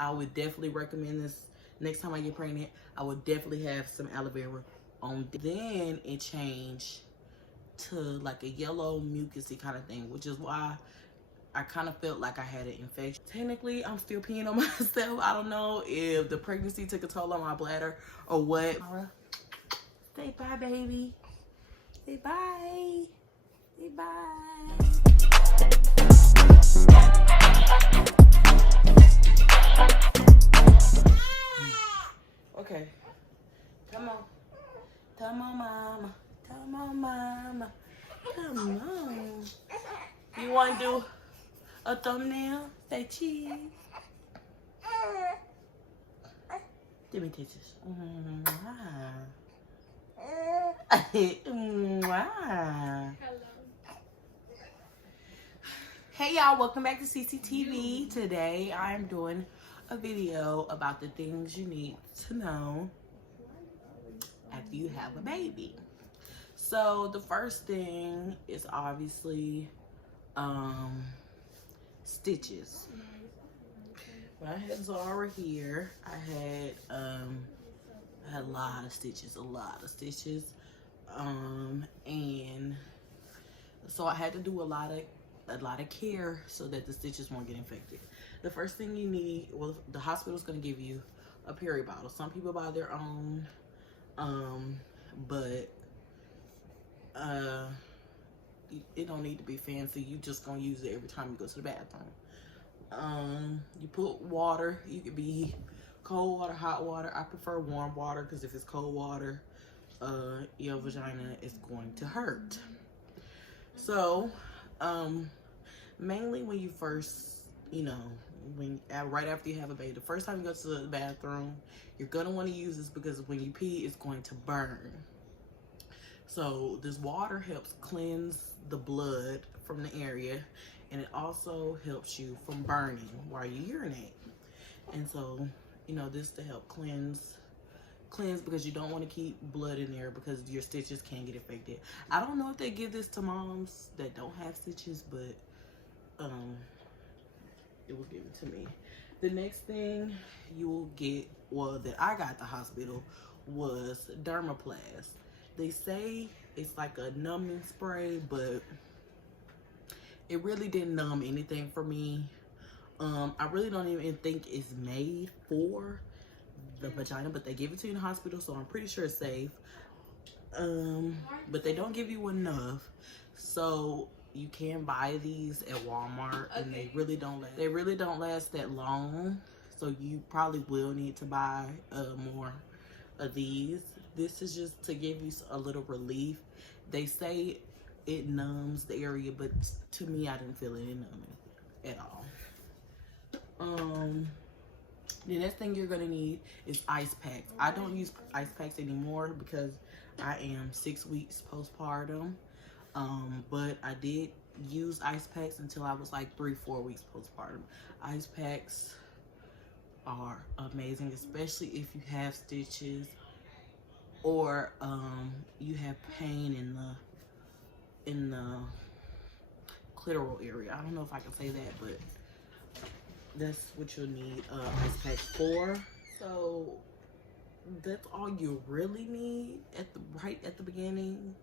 I would definitely recommend this. Next time I get pregnant, I would definitely have some aloe vera on. Then it changed to like a yellow mucusy kind of thing, which is why I kind of felt like I had an infection. Technically, I'm still peeing on myself. I don't know if the pregnancy took a toll on my bladder or what. Say bye, baby. Say bye. Say bye. Okay. Come on. Come on, mama. Come on, mama. Come on. You want to do a thumbnail? Say cheese. Give me kisses. Hello. Hey y'all, welcome back to CCTV. Today I am doing a video about the things you need to know after you have a baby. So the first thing is obviously stitches. My had Zara here. I had a lot of stitches, and so I had to do a lot of care so that the stitches won't get infected. The first thing you need, well, the hospital's gonna give you a period bottle. Some people buy their own, but it don't need to be fancy. You just gonna use it every time you go to the bathroom. You put water. You could be cold water, hot water. I prefer warm water because if it's cold water, your vagina is going to hurt. So, mainly when you first, right after you have a baby, the first time you go to the bathroom, you're gonna want to use this because when you pee, it's going to burn. So this water helps cleanse the blood from the area, and it also helps you from burning while you urinate. And so, this to help cleanse because you don't want to keep blood in there because your stitches can get infected. I don't know if they give this to moms that don't have stitches, but it was given to me. The next thing you will get, that I got at the hospital, was Dermaplast. They say it's like a numbing spray, but it really didn't numb anything for me. I really don't even think it's made for the vagina, but they give it to you in the hospital, so I'm pretty sure it's safe. But they don't give you enough, so you can buy these at Walmart, and they really don't last that long. So you probably will need to buy more of these. This is just to give you a little relief. They say it numbs the area, but to me, I didn't feel it numbing at all. The next thing you're gonna need is ice packs. I don't use ice packs anymore because I am 6 weeks postpartum. But I did use ice packs until I was like 3-4 weeks postpartum. Ice packs are amazing, especially if you have stitches or you have pain in the clitoral area. I don't know if I can say that, but that's what you'll need ice packs for. So that's all you really need right at the beginning.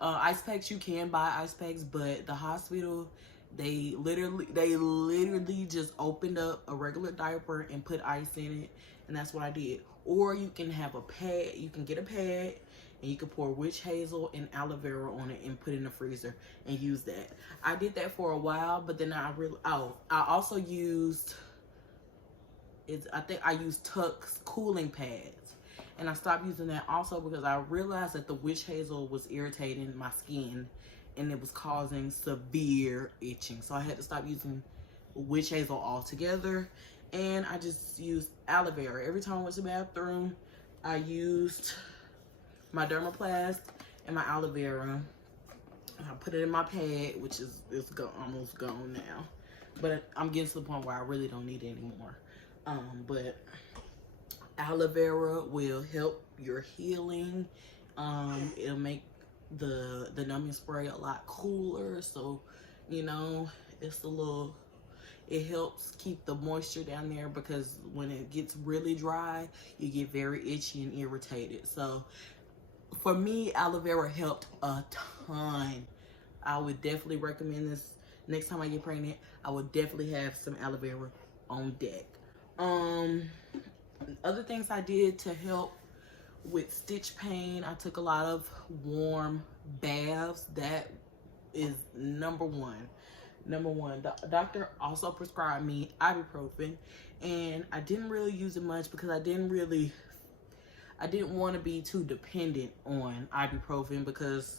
Ice packs, you can buy ice packs, but the hospital, they literally just opened up a regular diaper and put ice in it, and that's what I did. Or you can have a pad. You can get a pad and you can pour witch hazel and aloe vera on it and put it in the freezer and use that. I did that for a while, but then I also used I think I used Tuck's cooling pads, and I stopped using that also because I realized that the witch hazel was irritating my skin and it was causing severe itching. So I had to stop using witch hazel altogether, and I just used aloe vera. Every time I went to the bathroom, I used my Dermaplast and my aloe vera. I put it in my pad, which is almost gone now, but I'm getting to the point where I really don't need it anymore. But aloe vera will help your healing. It'll make the numbing spray a lot cooler, so it's It helps keep the moisture down there, because when it gets really dry, you get very itchy and irritated. So for me, aloe vera helped a ton. I would definitely recommend this. Next time I get pregnant, I would definitely have some aloe vera on deck. Other things I did to help with stitch pain, I took a lot of warm baths. That is number one. The doctor also prescribed me ibuprofen, and I didn't really use it much because I didn't want to be too dependent on ibuprofen, because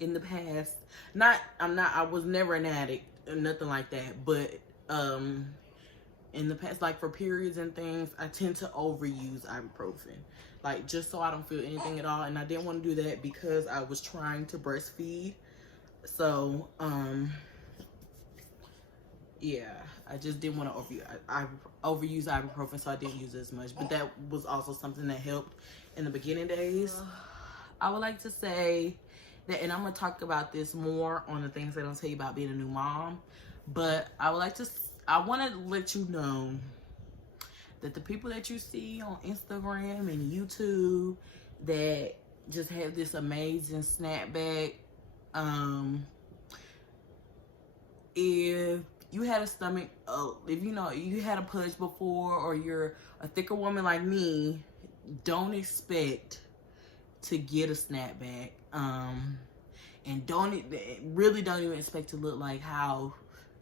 in the past, I was never an addict or nothing like that, but in the past, like for periods and things, I tend to overuse ibuprofen, like just so I don't feel anything at all. And I didn't want to do that because I was trying to breastfeed. So yeah, I just didn't want to overuse ibuprofen, so I didn't use it as much. But that was also something that helped in the beginning days. I would like to say that, and I'm going to talk about this more on the things that I'll tell you about being a new mom, but I want to let you know that the people that you see on Instagram and YouTube that just have this amazing snapback, if you had a stomach, if you had a pudge before, or you're a thicker woman like me, don't expect to get a snapback, and don't even expect to look like how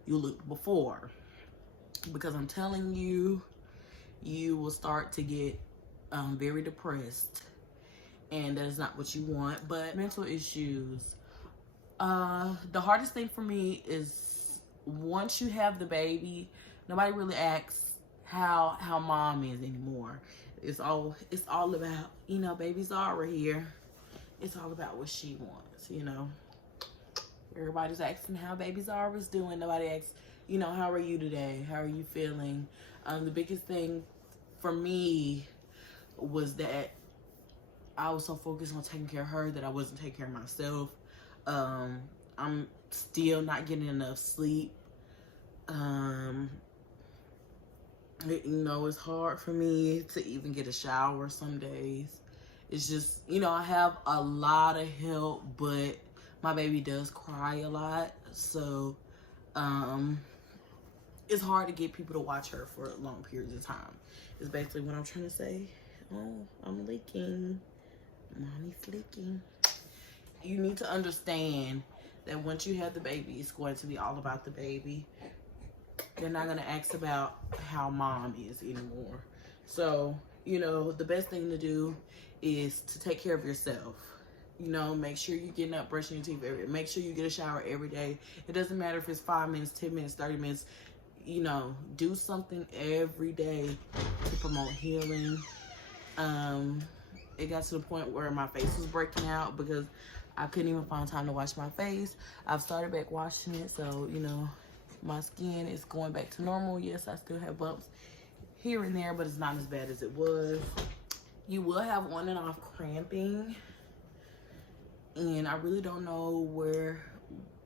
you looked before, because I'm telling you, you will start to get very depressed, and that is not what you want. But mental issues, the hardest thing for me is, once you have the baby, nobody really asks how mom is anymore. It's all about, baby Zara here. It's all about what she wants, Everybody's asking how baby Zara's doing. Nobody asks, how are you today? How are you feeling? The biggest thing for me was that I was so focused on taking care of her that I wasn't taking care of myself. I'm still not getting enough sleep. It's hard for me to even get a shower some days. It's just, I have a lot of help, but my baby does cry a lot. So, it's hard to get people to watch her for long periods of time. Is basically what I'm trying to say. Oh, I'm leaking. Mommy's leaking. You need to understand that once you have the baby, it's going to be all about the baby. They're not going to ask about how mom is anymore. So, the best thing to do is to take care of yourself. Make sure you're getting up, brushing your teeth make sure you get a shower every day. It doesn't matter if it's 5 minutes, 10 minutes, 30 minutes. Do something every day to promote healing. It got to the point where my face was breaking out because I couldn't even find time to wash my face. I've started back washing it, so, my skin is going back to normal. Yes, I still have bumps here and there, but it's not as bad as it was. You will have on and off cramping, and I really don't know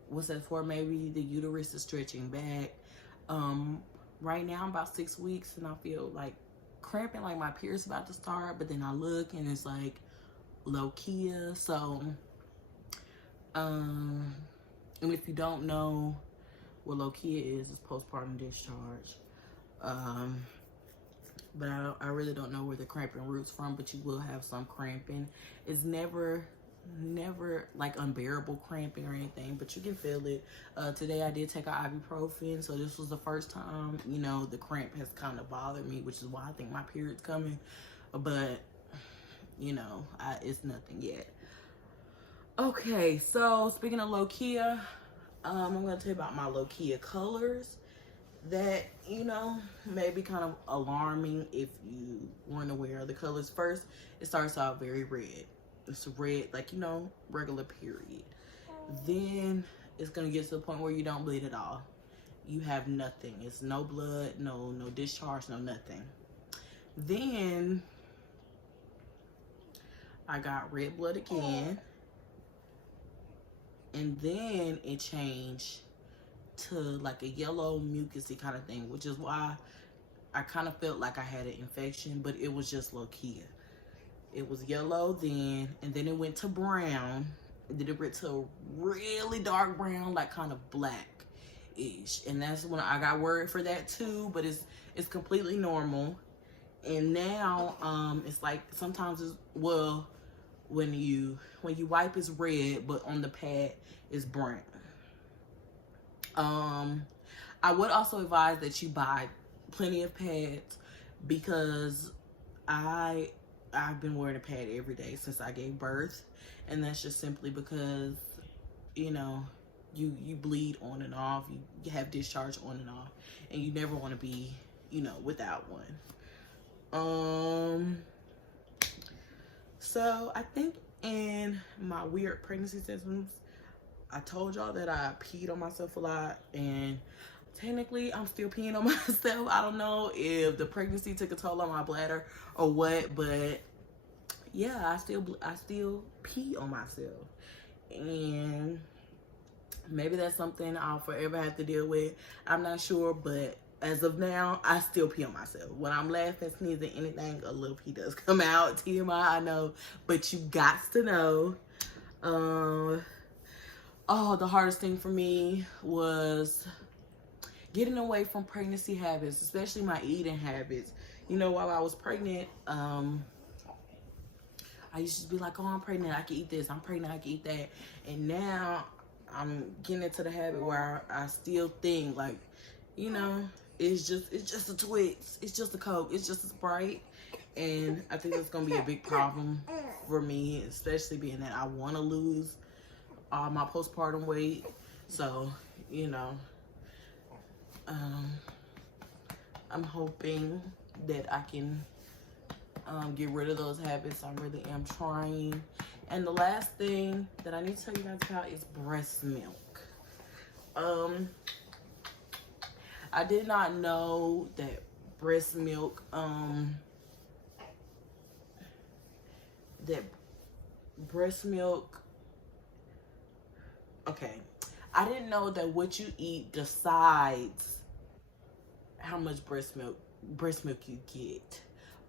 what's that for. Maybe the uterus is stretching back. Right now I'm about 6 weeks, and I feel like cramping, like my period's about to start, but then I look and it's like low-key. So and if you don't know what low-key is, it's postpartum discharge. But I really don't know where the cramping roots from, but you will have some cramping. It's never like unbearable cramping or anything, but you can feel it. Today I did take an ibuprofen, so this was the first time, the cramp has kind of bothered me, which is why I think my period's coming. But, it's nothing yet. Okay, so speaking of low-key, I'm going to tell you about my low-key colors that, may be kind of alarming if you weren't aware of the colors. First, it starts out very red. It's red, like, regular period. Then it's going to get to the point where you don't bleed at all. You have nothing. It's no blood, no discharge, no nothing. Then I got red blood again. And then it changed to like a yellow mucusy kind of thing, which is why I kind of felt like I had an infection, but it was just low-key. It was yellow then, and then it went to brown, and then it went to a really dark brown, like kind of black-ish. And that's when I got worried for that too, but it's completely normal. And now, it's like sometimes it's, well, when you wipe it's red, but on the pad it's brown. I would also advise that you buy plenty of pads, because I've been wearing a pad every day since I gave birth, and that's just simply because, you know, you bleed on and off, you have discharge on and off, and you never want to be, you know, without one. So I think in my weird pregnancy symptoms, I told y'all that I peed on myself a lot, and technically I'm still peeing on myself. I don't know if the pregnancy took a toll on my bladder or what, but yeah, I still pee on myself. And maybe that's something I'll forever have to deal with. I'm not sure, but as of now, I still pee on myself. When I'm laughing, sneezing, anything, a little pee does come out. TMI, I know, but you got to know. Oh, the hardest thing for me was getting away from pregnancy habits, especially my eating habits. You know, while I was pregnant, I used to be like, oh, I'm pregnant, I can eat this. I'm pregnant, I can eat that. And now I'm getting into the habit where I still think like, you know, it's just a Twix, it's just a Coke, it's just a Sprite. And I think that's gonna be a big problem for me, especially being that I want to lose all my postpartum weight. So, you know, I'm hoping that I can get rid of those habits. I really am trying. And the last thing that I need to tell you guys about is breast milk. I did not know that breast milk, okay, I didn't know that what you eat decides how much breast milk you get.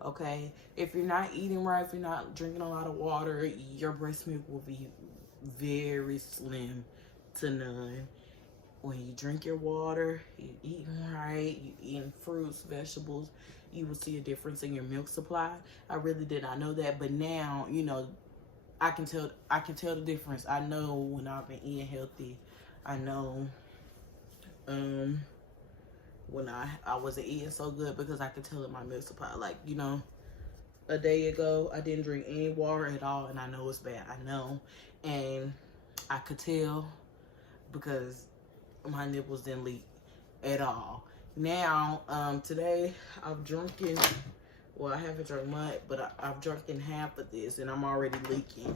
Okay, if you're not eating right, if you're not drinking a lot of water, your breast milk will be very slim to none. When you drink your water, you eating right, you eating fruits, vegetables, you will see a difference in your milk supply. I really did not know that, but now, you know, I can tell the difference. I know when I've been eating healthy. I know when I wasn't eating so good, because I could tell in my milk supply. Like, you know, a day ago I didn't drink any water at all, and I know it's bad. I know, and I could tell because my nipples didn't leak at all. Now, today I've drunken, well, I haven't drunk much, but I've drunken half of this, and I'm already leaking.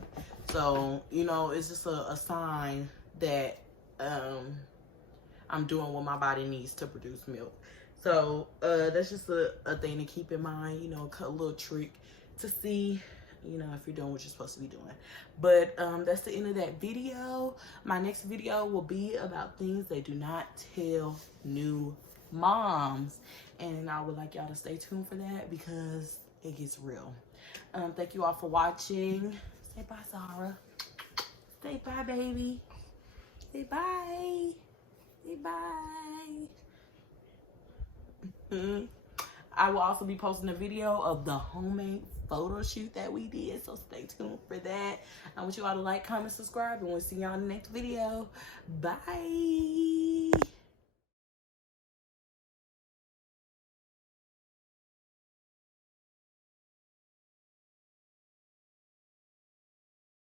So, you know, it's just a sign that I'm doing what my body needs to produce milk. So, that's just a thing to keep in mind, you know, a little trick to see, you know, if you're doing what you're supposed to be doing. But that's the end of that video. My next video will be about things they do not tell new moms, and I would like y'all to stay tuned for that, because it gets real. Thank you all for watching. Say bye, Zara. Say bye, baby. Say bye. Say bye. I will also be posting a video of the homemade photo shoot that we did, so stay tuned for that. I want you all to like, comment, subscribe, and we'll see y'all in the next video. Bye.